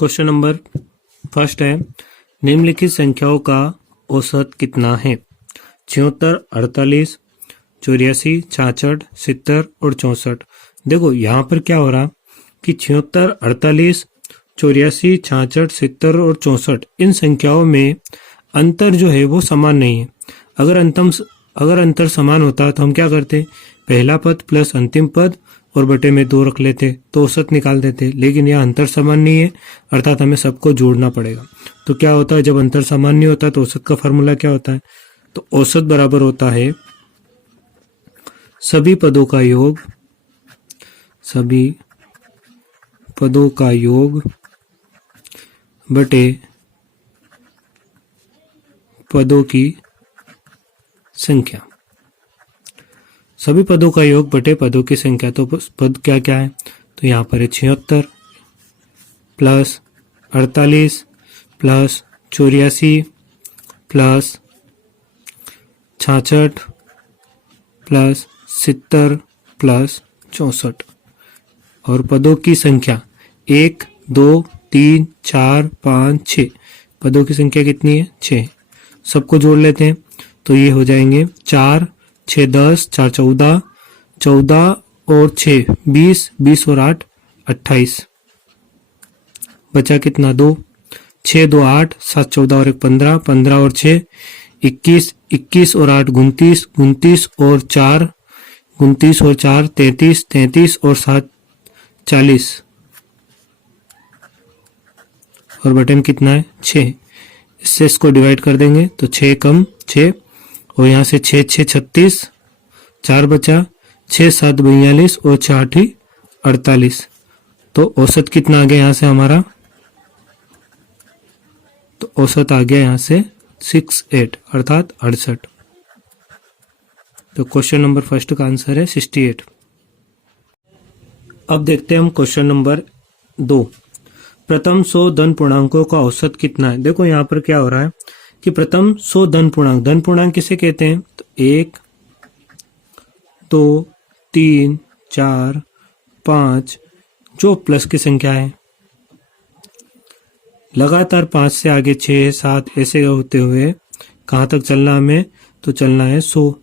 Question number first है, निम्नलिखित संख्याओं का औसत कितना है? 76, 48, 84, 66, 70 और 64। देखो यहाँ पर क्या हो रहा कि 76, 48, 84, 66, 70 और 64 इन संख्याओं में अंतर जो है वो समान नहीं है। अगर अंतर समान होता तो हम क्या करते, पहला पद प्लस अंतिम पद और बटे में 2 रख लेते तो औसत निकाल देते। लेकिन यह अंतर समान नहीं है, अर्थात हमें सबको जोड़ना पड़ेगा। तो क्या होता है, जब अंतर समान नहीं होता तो औसत का फार्मूला क्या होता है? तो औसत बराबर होता है सभी पदों का योग बटे पदों की संख्या। सभी पदों का योग बटे पदों की संख्या। तो पद क्या क्या है? तो यहाँ पर है 76 plus 48 plus 84 plus 66 plus 70 plus 64। और पदों की संख्या 1, 2, 3, 4, 5, 6। पदों की संख्या कितनी है? 6। सबको जोड़ लेते हैं तो ये हो जाएंगे 4, 6, 10, 4, 14, 14 और 6, 20, 20 और 8, 28। बचा कितना? 2, 6, 2, 8, 7, 14 और 1, 15, 15 और 6, 21, 21 और 8, 29, 29 और 4, 29 और 4, 33, 33 और 7, 40। और बटे में कितना है? 6। इससे इसको डिवाइड कर देंगे तो 6 कम 6 और यहाँ से 6, 6, 36, 4 बचा, 6, 7, 42 और 6, 8, 48। तो औसत कितना आ गया यहाँ से हमारा? तो औसत आ गया यहाँ से 68 अर्थात 68। तो क्वेश्चन नंबर फर्स्ट का आंसर है 68। अब देखते हैं हम क्वेश्चन नंबर 2। प्रथम 100 धन पूर्णांकों का औसत कितना है? देखो यहाँ पर क्या हो रहा है कि प्रथम 100 धन पूर्णांक किसे कहते हैं? तो 1, 2, 3, 4, 5 जो प्लस की संख्या है। लगातार 5 से आगे 6, 7 ऐसे होते हुए कहाँ तक चलना हमें? तो चलना है 100।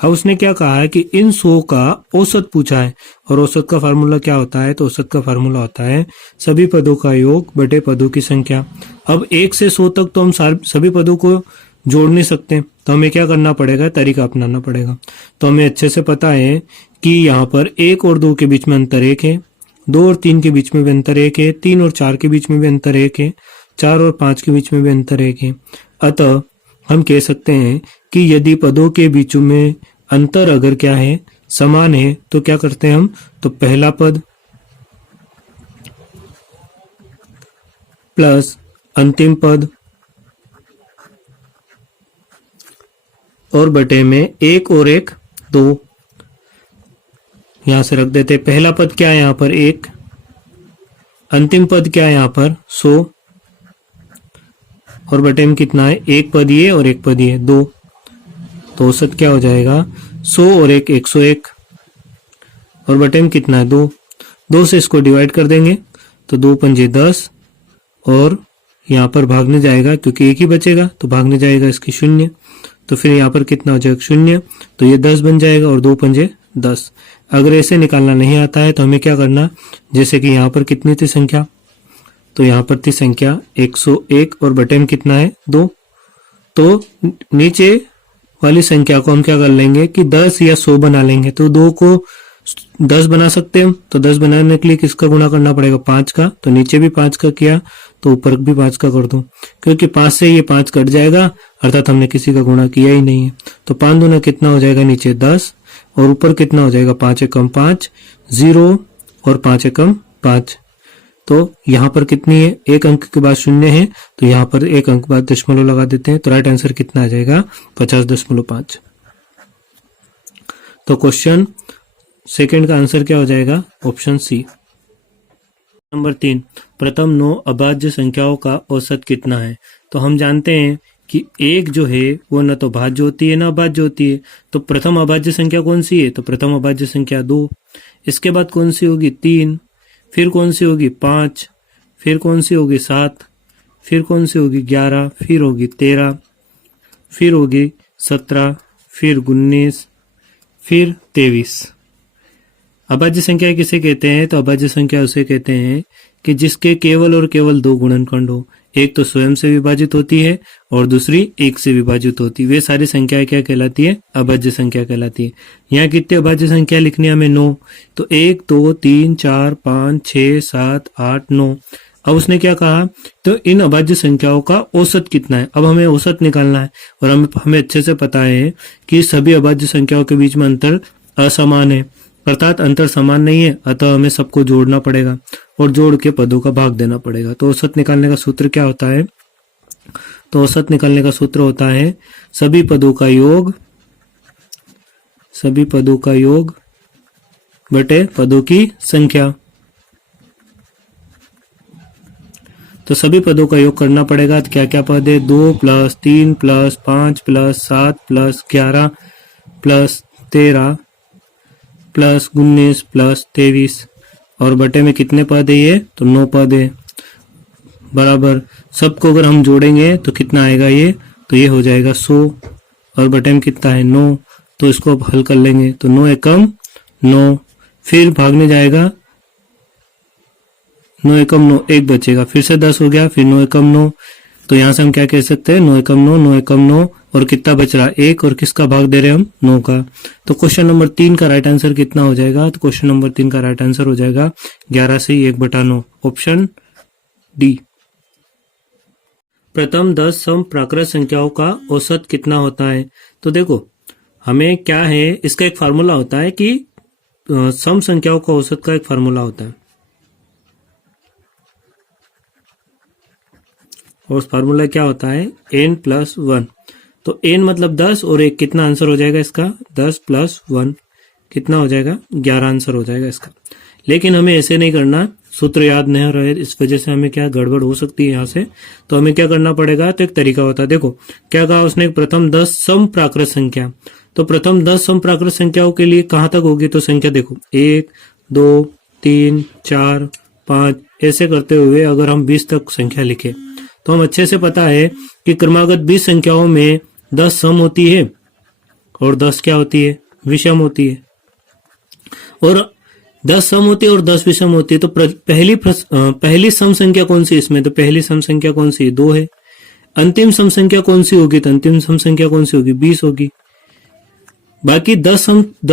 अब उसने क्या कहा है कि इन 100 का औसत पूछा है। और औसत का फार्मूला क्या होता है? तो औसत का फार्मूला होता है सभी पदों का योग बटे पदों की संख्या। अब 1 से 100 तक तो हम सभी पदों को जोड़ नहीं सकते, तो हमें क्या करना पड़ेगा? तरीका अपनाना पड़ेगा। तो हमें अच्छे से पता है कि यहाँ पर 1 और 2 के बीच में अंतर 1 है, 2 और 3 के बीच में भी अंतर 1 है, 3 और 4 के बीच में भी अंतर 1 है, 4 और 5 के बीच में भी अंतर 1 है। अतः हम कह सकते हैं कि यदि पदों के बीच में अंतर अगर क्या है? समान है, तो क्या करते हैं हम? तो पहला पद प्लस अंतिम पद और बटे में 1 और 1, 2 यहां से रख देते। पहला पद क्या है यहां पर? 1। अंतिम पद क्या है यहां पर? 100 और बटे में कितना है? 1 पद ये और 1 पद ये, 2। तो औसत क्या हो जाएगा? 100 और 1, 101 और बटे में कितना है? 2। 2 से इसको डिवाइड कर देंगे तो 2 पंजे 10 और यहाँ पर भागने जाएगा क्योंकि 1 ही बचेगा तो भागने जाएगा इसकी 0। तो फिर यहाँ पर कितना हो जाएगा? 0। तो ये 10 बन जाएगा और 2 पंजे 10। अगर ऐसे निकालना नहीं आता है तो हमें क्या करना? जैसे कि यहाँ पर कितनी थी संख्या? तो यहाँ पर थी संख्या 101 और बटे में कितना है? 2। तो नीचे वाली संख्या को हम क्या कर लेंगे कि 10 या 100 बना लेंगे। तो 2 को 10 बना सकते हैं, तो 10 बनाने के लिए किसका गुणा करना पड़ेगा? 5 का। तो नीचे भी 5 का किया तो ऊपर भी 5 का कर दूं, क्योंकि 5 से ये 5 कट जाएगा अर्थात हमने किसी का गुणा किया ही नहीं है। तो 5 दूना कितना हो जाएगा? नीचे 10 और ऊपर कितना हो जाएगा? 5 एकम 5, 0 और 5 एकम 5। तो यहाँ पर कितनी है? 1 अंक के बाद 0 है, तो यहाँ पर 1 अंक बाद दशमलव लगा देते हैं। तो राइट आंसर कितना आ जाएगा? 50.5। तो क्वेश्चन सेकंड का आंसर क्या हो जाएगा? Option C. नंबर 3, प्रथम 9 अभाज्य संख्याओं का औसत कितना है? तो हम जानते हैं कि 1 जो है वो न तो भाज्य होती है न अभाज्य होती है। तो प्रथम अभाज्य संख्या कौन सी है? तो प्रथम अभाज्य संख्या 2। इसके बाद कौन सी होगी? 3। फिर कौन सी होगी 5, फिर कौन सी होगी 7, फिर कौन सी होगी 11, फिर होगी 13, फिर होगी 17, फिर 19, फिर 23। अभाज्य संख्या किसे कहते हैं? तो अभाज्य संख्या उसे कहते हैं कि जिसके केवल और केवल दो गुणनखंड हो। एक तो स्वयं से विभाजित होती है और दूसरी एक से विभाजित होती है। वे सारी संख्याएं क्या कहलाती है? अभाज्य संख्या कहलाती है। यहाँ कितनी अभाज्य संख्या लिखनी है हमें? 9। तो 1 2 3 4 5 6 7 8 9। अब उसने क्या कहा? तो इन अभाज्य संख्याओं का औसत कितना है। अब हमें औसत निकालना है और हमें अच्छे से पता है कि सभी अभाज्य संख्याओं के बीच में अंतर असमान है, अर्थात अंतर समान नहीं है, अतः हमें सबको जोड़ना पड़ेगा और जोड़ के पदों का भाग देना पड़ेगा। तो औसत निकालने का सूत्र क्या होता है? तो औसत निकालने का सूत्र होता है सभी पदों का योग बटे पदों की संख्या। तो सभी पदों का योग करना पड़ेगा। तो क्या क्या पद है? 2 + 3 + 5 + 7 + 11 + 13 + 19 + 23 और बटे में कितने पद है ये? तो 9 पद है। बराबर सबको अगर हम जोड़ेंगे तो कितना आएगा ये? तो ये हो जाएगा 100 और बटे में कितना है? 9। तो इसको अब हल कर लेंगे तो 9 एकम 9, फिर भागने जाएगा 9 एकम 9, 1 बचेगा, फिर से 10 हो गया, फिर 9 एकम 9। तो यहां से हम क्या कह सकते हैं? 9 एकम 9, 9 एकम 9 और कितना बच रहा? 1 और किसका भाग दे रहे हैं हम? 9 का। तो क्वेश्चन नंबर 3 का राइट आंसर कितना हो जाएगा? तो क्वेश्चन नंबर 3 का राइट आंसर हो जाएगा 11 से 1/9, ऑप्शन डी। प्रथम 10 सम प्राकृत संख्याओं का औसत कितना होता है? तो देखो हमें क्या है, इसका एक फार्मूला होता है कि सम संख्याओं का औसत का एक फार्मूला होता है और उस फार्मूला क्या होता है? n + 1। तो n मतलब 10 और 1, कितना आंसर हो जाएगा इसका? 10 + 1 कितना हो जाएगा? 11 आंसर हो जाएगा इसका। लेकिन हमें ऐसे नहीं करना, सूत्र याद नहीं रहे, इस वजह से हमें क्या गड़बड़ हो सकती है यहाँ से। तो हमें क्या करना पड़ेगा? तो एक तरीका होता है। देखो क्या कहा उसने? प्रथम 10 सम प्राकृत संख्या। तो प्रथम 10 सम प्राकृत संख्याओं के लिए कहाँ तक होगी? तो संख्या देखो 1 2 3 4 5 ऐसे करते हुए अगर हम 20 तक संख्या लिखे तो हम अच्छे से पता है कि क्रमागत 20 संख्याओं में 10 सम होती है और 10 क्या होती है? विषम होती है। और 10 सम होती है और 10 विषम होती है। तो पहली सम संख्या कौन सी इसमें? तो पहली सम संख्या कौन सी? 2 है। अंतिम सम संख्या कौन सी होगी? तो अंतिम सम संख्या कौन सी होगी? 20 होगी। बाकी 10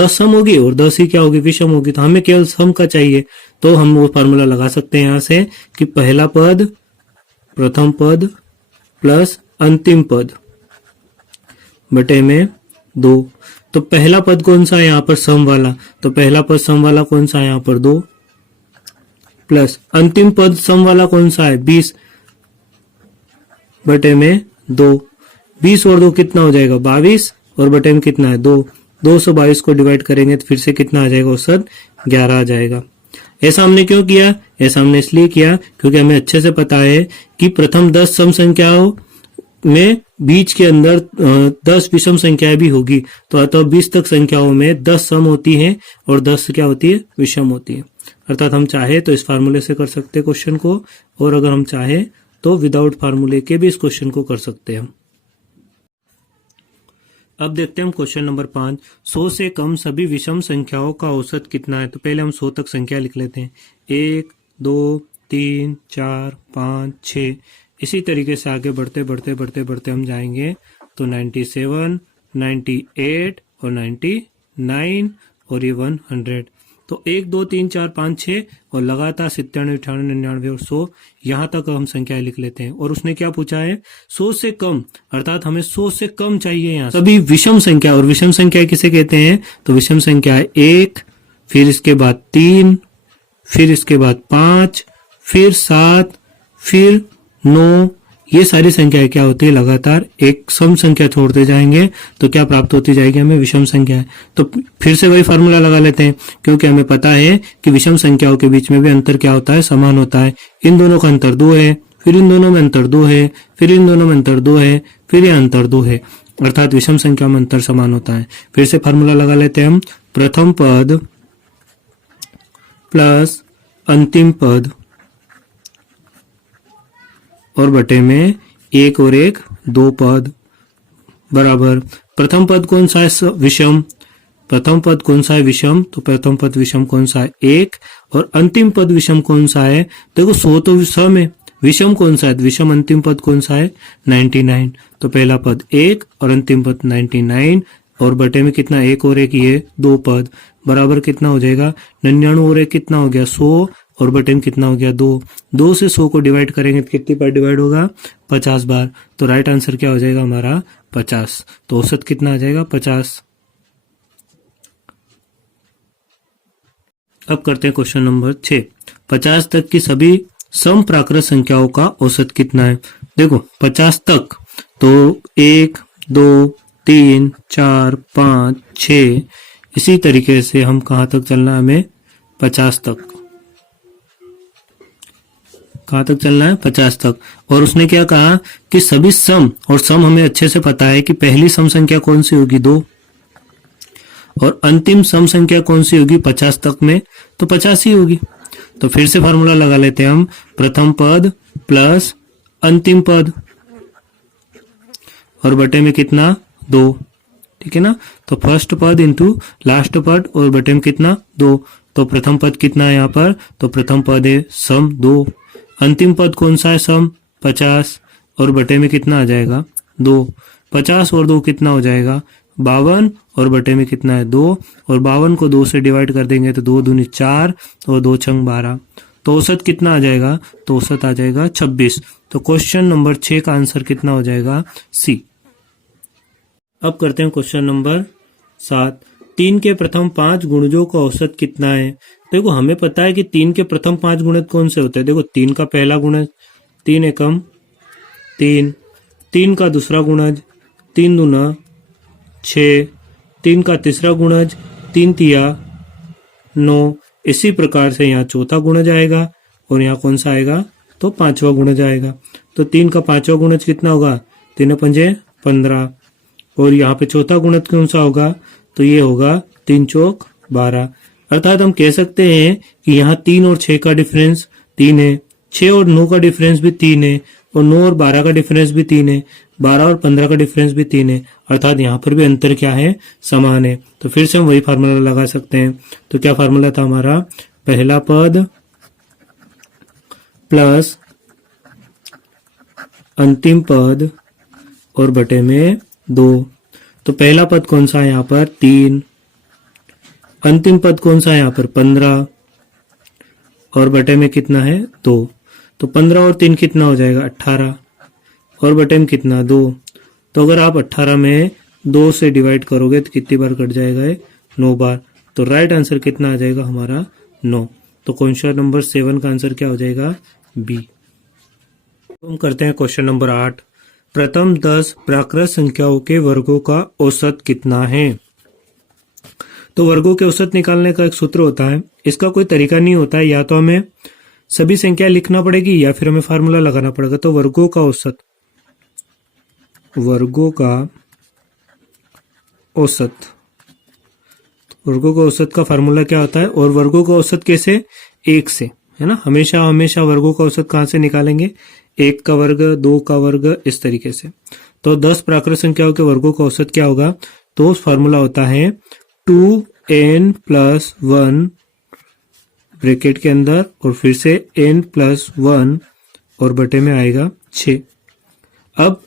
सम होगी और 10 ही क्या होगी? विषम होगी। तो हमें केवल सम का चाहिए, तो हम वो फार्मूला लगा सकते हैं यहाँ से कि पहला पद प्रथम पद प्लस अंतिम पद बटे में 2। तो पहला पद कौन सा है यहाँ पर? सम वाला। तो पहला पद सम वाला कौन सा है यहाँ पर? 2 प्लस अंतिम पद सम वाला कौन सा है? 20 बटे में 2। 20 और 2 कितना हो जाएगा? 22 और बटे में कितना है? 2। 2 से 22 को डिवाइड करेंगे तो फिर से कितना आ जाएगा? औसत 11 आ जाएगा। ऐसा हमने क्यों किया? ऐसा हमने इसलिए किया क्योंकि हमें अच्छे से पता है कि प्रथम 10 सम संख्याओं में बीच के अंदर 10 विषम संख्याएं भी होगी। तो अतः 20 तक संख्याओं में 10 सम होती हैं और 10 क्या होती है? विषम होती है। अर्थात हम चाहे तो इस फार्मूले से कर सकते हैं क्वेश्चन को, और अगर हम चाहे तो विदाउट फार्मूले के भी इस क्वेश्चन को कर सकते हैं हम। अब देखते हैं हम क्वेश्चन नंबर 5। 100 से कम सभी विषम संख्याओं का औसत कितना है? तो पहले हम 100 तक संख्या लिख लेते हैं। 1 2 3 4 5 6। इसी तरीके से आगे बढ़ते हम जाएंगे तो 97 98 और 99 और ये 100। तो 1 2 3 4 5 6 और लगातार 97 98 99 और 100 यहाँ तक हम संख्याएं लिख लेते हैं। और उसने क्या पूछा है? 100 से कम, अर्थात हमें 100 से कम चाहिए यहाँ सभी विषम संख्या। और विषम संख्या किसे कहते हैं? तो विषम संख्या है 1, फिर इसके बाद 3, फिर इसके बाद 5, फिर 7, फिर 9। ये सारी संख्याएं क्या होती है? लगातार एक सम संख्या छोड़ते जाएंगे तो क्या प्राप्त होती जाएगी हमें? विषम संख्या। तो फिर से वही फार्मूला लगा लेते हैं, क्योंकि हमें पता है कि विषम संख्याओं के बीच में भी अंतर क्या होता है? समान होता है। इन दोनों का अंतर 2 है, फिर इन दोनों में अंतर 2 है, फिर इन दोनों में अंतर 2 है, फिर ये अंतर 2 है, अर्थात विषम संख्या में अंतर समान होता है। फिर से फार्मूला लगा लेते हैं हम। प्रथम पद प्लस अंतिम पद और बटे में एक और एक दो पद बराबर प्रथम पद कौन सा है विषम, प्रथम पद कौन सा है विषम, तो प्रथम पद विषम कौन सा है एक, और अंतिम पद विषम कौन सा है, देखो 100 तो सम है, विषम कौन सा है, विषम अंतिम पद कौन सा है 99, तो पहला पद एक और अंतिम पद 99 और बटे में कितना एक और एक ये दो पद बराबर कितना हो जाएगा 99 और एक कितना हो गया 100 और बटे में कितना हो गया 2 से 100 को डिवाइड करेंगे तो कितनी बार डिवाइड होगा 50 बार, तो राइट आंसर क्या हो जाएगा हमारा 50, तो औसत कितना आ जाएगा 50। अब करते हैं क्वेश्चन नंबर 6, 50 तक की सभी सम प्राकृत संख्याओं का औसत कितना है। देखो 50 तक तो 1 2 3 4 5 6 इसी तरीके से हम कहां तक चलना है, हमें 50 तक, कहां तक चलना है 50 तक। और उसने क्या कहा कि सभी सम, और सम हमें अच्छे से पता है कि पहली सम संख्या कौन सी होगी 2 और अंतिम सम संख्या कौन सी होगी 50 तक में, तो 50 ही होगी। तो फिर से फार्मूला लगा लेते हैं हम, प्रथम पद प्लस अंतिम पद और बटे में कितना 2, ठीक है ना, तो फर्स्ट पद इंटू लास्ट पद और बटे में कितना 2, तो प्रथम पद कितना है यहाँ पर, तो प्रथम पद है सम 2, अंतिम पद कौन सा है सम 50 और बटे में कितना आ जाएगा 2, 50 और 2 कितना हो जाएगा 52 और बटे में कितना है 2 और 52 को 2 से डिवाइड कर देंगे तो 2 दूनी 4 और 2 छंग 12, तो औसत कितना आ जाएगा, तो औसत आ जाएगा 26। तो क्वेश्चन नंबर 6 का आंसर कितना हो जाएगा सी। अब करते हैं क्वेश्चन नंबर 7, 3 के प्रथम 5 गुणजों का औसत कितना है। देखो हमें पता है कि 3 के प्रथम 5 गुणज कौन से होते हैं, देखो 3 का पहला गुणज 3 एकम 3, 3 का दूसरा गुणज 3 दूना 6, 3 का तीसरा गुणज 3 तिया 9, इसी प्रकार से यहाँ चौथा गुणज आएगा और यहाँ कौन सा आएगा, तो पांचवा गुणज आएगा। तो 3 का पांचवा गुणज कितना होगा 3 पंजे 15 और यहाँ पे चौथा गुणज कौन सा होगा, तो ये होगा 3 चौक 12। अर्थात हम कह सकते हैं कि यहाँ 3 और 6 का डिफरेंस 3 है, 6 और 9 का डिफरेंस भी 3 है और 9 और 12 का डिफरेंस भी 3 है, 12 और 15 का डिफरेंस भी 3 है, अर्थात यहाँ पर भी अंतर क्या है, समान है। तो फिर से हम वही फार्मूला लगा सकते हैं। तो क्या फार्मूला था हमारा, पहला पद प्लस अंतिम पद और बटे में 2, तो पहला पद कौन सा है यहाँ पर 3, अंतिम पद कौन सा है यहाँ पर 15 और बटे में कितना है 2, तो 15 और 3 कितना हो जाएगा 18 और बटे में कितना 2, तो अगर आप 18 में 2 से डिवाइड करोगे तो कितनी बार कट जाएगा 9 बार, तो राइट आंसर कितना आ जाएगा हमारा 9। तो क्वेश्चन नंबर 7 का आंसर क्या हो जाएगा बी। हम करते हैं क्वेश्चन नंबर 8, प्रथम 10 प्राकृत संख्याओं के वर्गों का औसत कितना है। तो वर्गों के औसत निकालने का एक सूत्र होता है, इसका कोई तरीका नहीं होता है, या तो हमें सभी संख्या लिखना पड़ेगी या फिर हमें फार्मूला लगाना पड़ेगा। तो वर्गों का औसत, वर्गों का औसत, वर्गों का औसत का फार्मूला क्या होता है, और वर्गों का औसत कैसे 1 से, है ना, हमेशा हमेशा वर्गों का औसत कहां से निकालेंगे, 1 का वर्ग 2 का वर्ग इस तरीके से। तो 10 प्राकृत संख्याओं के वर्गों का औसत क्या होगा, तो फार्मूला होता है 2n + 1 ब्रैकेट के अंदर और फिर से n + 1 और बटे में आएगा 6। अब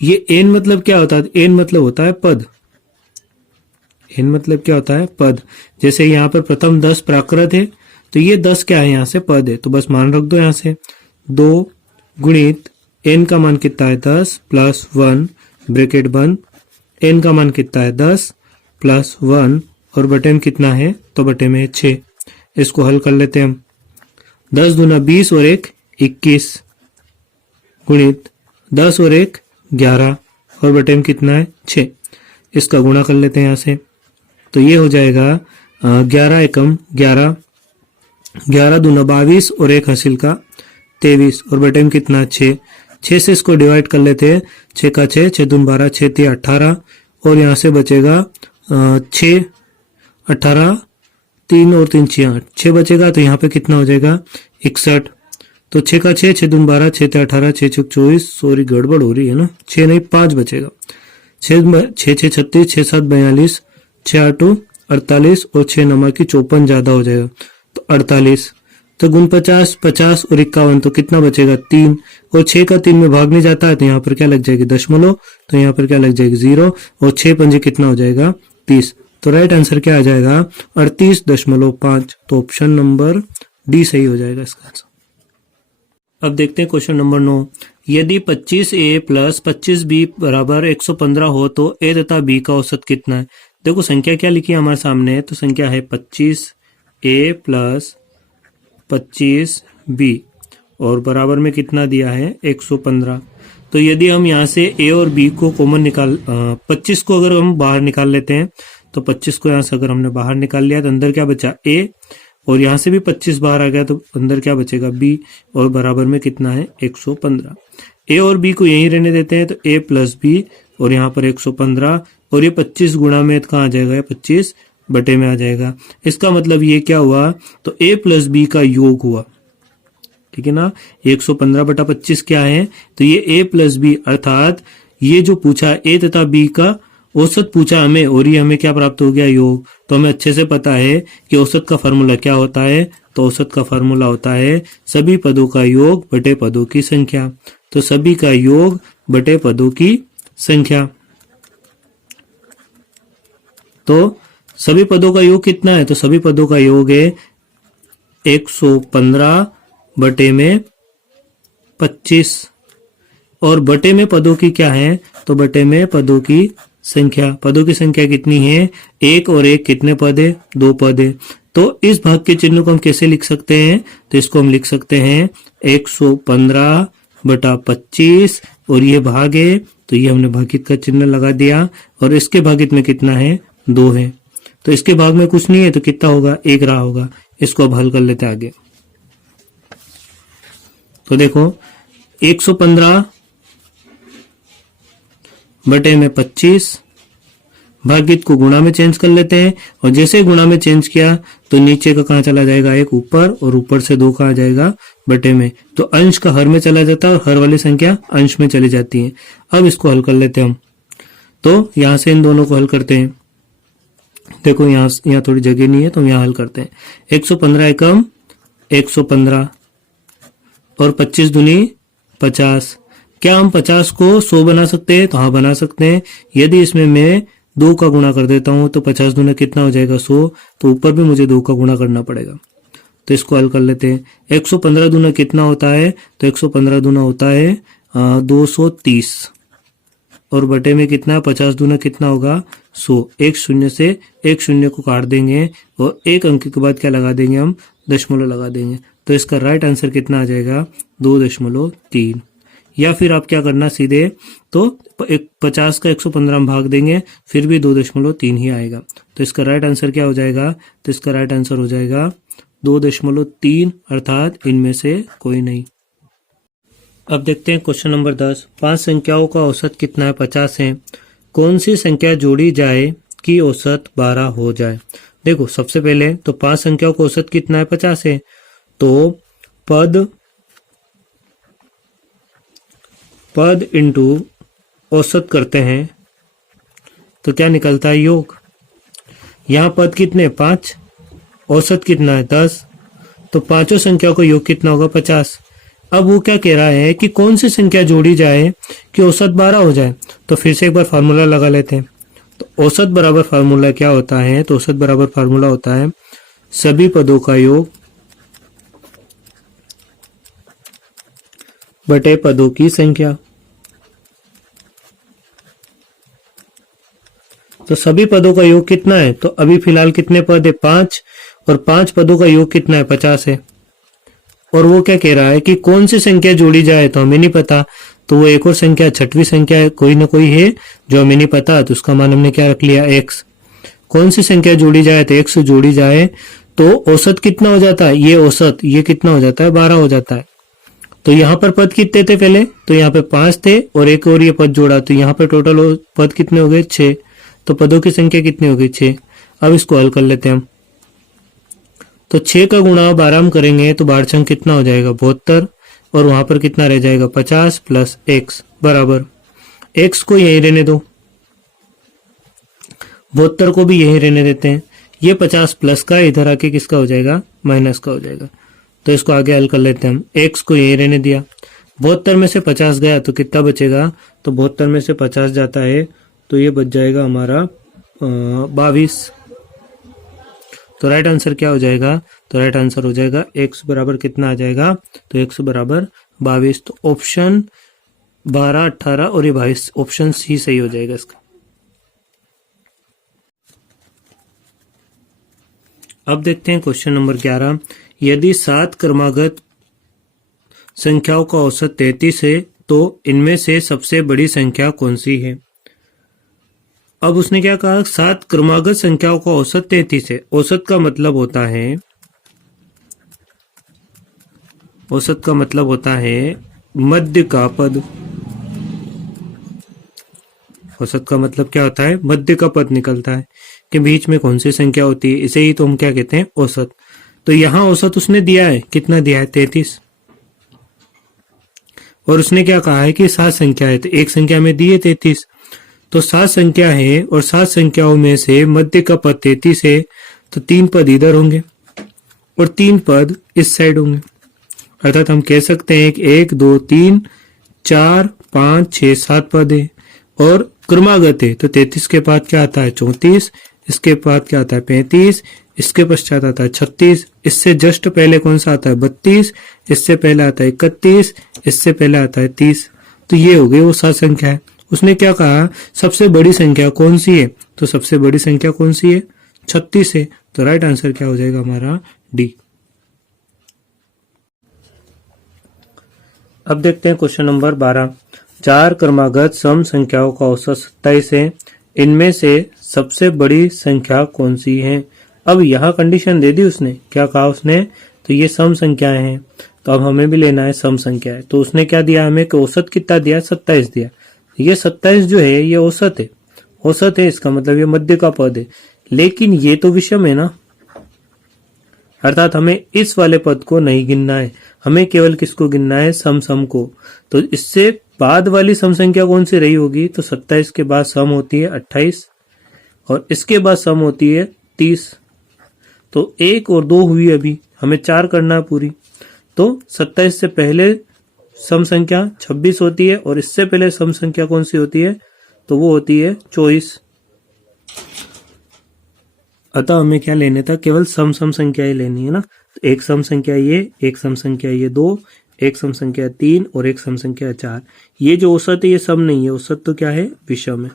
ये n मतलब क्या होता है, n मतलब होता है पद, n मतलब क्या होता है पद। जैसे यहाँ पर प्रथम 10 प्राकृत है तो ये 10 क्या है यहाँ से पद है, तो बस मान रख दो यहाँ से 2 गुणित n का मान कितना है 10 + 1 ब्रैकेट बंद, n का मान कितना है 10 + 1 और बटे में कितना है, तो बटे में 6। इसको हल कर लेते हैं हम, 10 दूना 20 और 1 21 गुणित 10 और 1 11 और बटे में कितना है 6। इसका गुणा कर लेते हैं यहाँ से, तो ये हो जाएगा 11 एकम 11, 11 दूना 22 और 1 हासिल का 23 और बटे में कितना 6। 6 से इसको डिवाइड कर लेते हैं, 6 का 6, 6 दून 12, 6 3 18 और यहाँ से बचेगा 6 18 3 और 3 6 8, 6 बचेगा तो यहाँ पे कितना हो जाएगा 61। तो 6 का 6, 6 दून 12, 6 ते 18, 6 छक 24, सॉरी गड़बड़ हो रही है ना, 6 नहीं 5 बचेगा, 6 6 36, 6 7 42, 6 8 48 और 6 नमा की 54 ज्यादा हो जाएगा तो 48। तो गुण 50, 50 और 51 तो कितना बचेगा 3, और 6 का 3 में भाग नहीं जाता है तो यहाँ पर क्या लग जाएगी दशमलव, तो यहाँ पर क्या लग जाएगी 0, और 6 पंजे कितना हो जाएगा 30। तो राइट आंसर क्या आ जाएगा 38.5। तो ऑप्शन नंबर डी सही हो जाएगा इसका आंसर। अब देखते हैं क्वेश्चन नंबर 9। यदि 25a प्लस 25b बराबर 115 हो तो a तथा b का औसत कितना है। देखो संख्या क्या लिखी है हमारे सामने, तो संख्या है 25a प्लस 25b और बराबर में कितना दिया है 115। तो यदि हम यहाँ से a और b को कॉमन निकाल 25 को अगर हम बाहर निकाल लेते हैं तो 25 को यहाँ से अगर हमने बाहर निकाल लिया तो अंदर क्या बचा a, और यहाँ से भी 25 बाहर आ गया तो अंदर क्या बचेगा b, और बराबर में कितना है 115। a और b को यहीं रहने देते हैं तो a प्लस b और यहाँ पर 115, और ये 25 गुणा में कहाँ आ जाएगा 25 बटे में आ जाएगा। इसका मतलब ये क्या हुआ, तो a प्लस b का योग हुआ, ठीक है ना। 115 बटा 25 क्या है, तो ये a प्लस b अर्थात ये जो पूछा a तथा b का औसत पूछा हमें, और ये हमें क्या प्राप्त हो गया योग। तो हमें अच्छे से पता है कि औसत का फार्मूला क्या होता है, तो औसत का फार्मूला होता है सभी पदों का योग बटे पदों की संख्या। तो सभी का योग बटे पदों की संख्या, तो सभी पदों का योग कितना है, तो सभी पदों का योग है 115 बटे में 25, और बटे में पदों की क्या है, तो बटे में पदों की संख्या। पदों की संख्या कितनी है 1 और 1 कितने पद है 2 पद है। तो इस भाग के चिन्ह को हम कैसे लिख सकते हैं, तो इसको हम लिख सकते हैं 115 बटा 25, और ये भाग है तो ये हमने भागित का चिन्ह लगा दिया, और इसके भागित में कितना है 2 है, तो इसके भाग में कुछ नहीं है तो कितना होगा 1 रहा होगा। इसको अब हल कर लेते हैं आगे। तो देखो 115 बटे में 25, भागित को गुणा में चेंज कर लेते हैं, और जैसे गुणा में चेंज किया तो नीचे का कहाँ चला जाएगा 1 ऊपर, और ऊपर से 2 कहाँ जाएगा बटे में, तो अंश का हर में चला जाता है और हर वाली संख्या अंश में चली जाती है। अब इसको हल कर लेते हैं हम, तो यहां से इन दोनों को हल करते हैं। देखो यहाँ थोड़ी जगह नहीं है तो हम यहाँ हल करते हैं। 115 एकम 115 और 25 दूनी 50। क्या हम 50 को 100 बना सकते हैं, तो हाँ बना सकते हैं। यदि इसमें मैं 2 का गुणा कर देता हूं तो 50 दूना कितना हो जाएगा 100, तो ऊपर भी मुझे 2 का गुणा करना पड़ेगा। तो इसको हल कर लेते हैं। 115 दूना कितना होता है, तो 115 दूना होता है 230, और बटे में कितना है 50 दूना कितना होगा 100। एक शून्य से एक शून्य को काट देंगे और एक अंक के बाद क्या लगा देंगे हम दशमलव लगा देंगे, तो इसका राइट आंसर कितना आ जाएगा 2.3। या फिर आप क्या करना सीधे तो 50 का 115 हम भाग देंगे फिर भी 2.3 ही आएगा। तो इसका राइट आंसर क्या हो जाएगा, तो इसका राइट आंसर हो जाएगा 2.3, अर्थात इनमें से कोई नहीं। अब देखते हैं क्वेश्चन नंबर 10। 5 संख्याओं का औसत कितना है 50 है। कौन सी संख्या जोड़ी जाए कि औसत 12 हो जाए। देखो सबसे पहले तो 5 संख्याओं का औसत कितना है 50 है, तो पद इंटू औसत करते हैं तो क्या निकलता है योग। यहाँ पद कितने 5, औसत कितना है 10, तो पांचों संख्याओं का योग कितना होगा 50। अब वो क्या कह रहा है कि कौन सी संख्या जोड़ी जाए कि औसत 12 हो जाए। तो फिर से एक बार फार्मूला लगा लेते हैं। तो औसत बराबर फार्मूला क्या होता है, तो औसत बराबर फार्मूला होता है सभी पदों का योग बटे पदों की संख्या। तो सभी पदों का योग कितना है, तो अभी फिलहाल कितने पद है 5, और 5 पदों का योग कितना है 50 है। और वो क्या कह रहा है कि कौन सी संख्या जोड़ी जाए, तो हमें नहीं पता, तो वो एक और संख्या छठवीं संख्या कोई ना कोई है जो हमें नहीं पता, तो उसका मान हमने क्या रख लिया x। कौन सी संख्या जोड़ी जाए, तो x जोड़ी जाए तो औसत कितना हो जाता है, ये औसत ये कितना हो जाता है 12 हो जाता है। तो यहाँ पर पद कितने थे पहले, तो यहाँ पे 5 थे और एक और ये पद जोड़ा, तो यहाँ पे टोटल पद कितने हो गए 6, तो पदों की संख्या कितनी हो गई 6। अब इसको हल कर लेते हैं हम। तो 6 का गुणा 12 हम करेंगे तो 12 कितना हो जाएगा 72, और वहां पर कितना रह जाएगा 50 प्लस x बराबर, x को यही रहने दो, 72 को भी यही रहने देते हैं। ये 50 प्लस का इधर आके किसका हो जाएगा माइनस का हो जाएगा। तो इसको आगे हल कर लेते हैं हम। x को यही रहने दिया, 72 में से 50 गया तो कितना बचेगा, तो 72 में से 50 जाता है तो ये बच जाएगा हमारा 22। तो राइट आंसर क्या हो जाएगा, तो राइट आंसर हो जाएगा x बराबर कितना आ जाएगा, तो x बराबर 22। तो ऑप्शन 12, 18 और ये 22 ऑप्शन सी सही हो जाएगा इसका। अब देखते हैं क्वेश्चन नंबर 11। यदि 7 क्रमागत संख्याओं का औसत 33 है तो इनमें से सबसे बड़ी संख्या कौन सी है। अब उसने क्या कहा, 7 क्रमागत संख्याओं का औसत 33 है। औसत का मतलब होता है, औसत का मतलब होता है मध्य का पद। औसत का मतलब क्या होता है, मध्य का पद निकलता है कि बीच में कौन सी संख्या होती है, इसे ही तो हम क्या कहते हैं औसत। तो यहां औसत उसने दिया है, कितना दिया है 33, और उसने क्या कहा है कि 7 संख्या है, तो एक संख्या में दी है 33, तो 7 संख्या है और 7 संख्याओं में से मध्य का पद 33 है, तो 3 पद इधर होंगे और 3 पद इस साइड होंगे। अर्थात हम कह सकते हैं कि 1 2 3 4 5 6 7 पद है और क्रमागत है। तो 33 के बाद क्या आता है 34, इसके बाद क्या आता है 35, इसके पश्चात आता है 36, इससे जस्ट पहले कौन सा आता है 32, इससे पहले आता है 31, इससे पहले आता है 30। तो ये हो गई वो 7 संख्या है। उसने क्या कहा सबसे बड़ी संख्या कौन सी है, तो सबसे बड़ी संख्या कौन सी है 36 है। तो राइट आंसर क्या हो जाएगा हमारा डी। अब देखते हैं क्वेश्चन नंबर 12। 4 क्रमागत सम संख्याओं का औसत 27 है, इनमें से सबसे बड़ी संख्या कौन सी है। अब यहाँ कंडीशन दे दी उसने, क्या कहा उसने, तो ये सम संख्याएं हैं, तो अब हमें भी लेना है सम संख्याएं। तो उसने क्या दिया हमें कि औसत कितना दिया 27 दिया। ये 27 जो है ये औसत है, औसत है इसका मतलब ये मध्य का पद है, लेकिन ये तो विषम है ना, अर्थात हमें इस वाले पद को नहीं गिनना है, हमें केवल किसको गिनना है सम सम को। तो इससे बाद वाली सम संख्या कौन सी रही होगी, तो 27 के बाद सम होती है 28 और इसके बाद सम होती है 30। तो 1 और 2 हुई, अभी हमें 4 करना है पूरी। तो 27 से पहले सम संख्या 26 होती है और इससे पहले सम संख्या कौन सी होती है, तो वो होती है 24। अतः हमें क्या लेने था, केवल सम सम संख्या ही लेनी है ना। तो एक सम संख्या ये, एक सम संख्या ये 2, एक सम संख्या 3 और एक सम संख्या 4। ये जो औसत है ये सम नहीं है, औसत तो क्या है विषम है।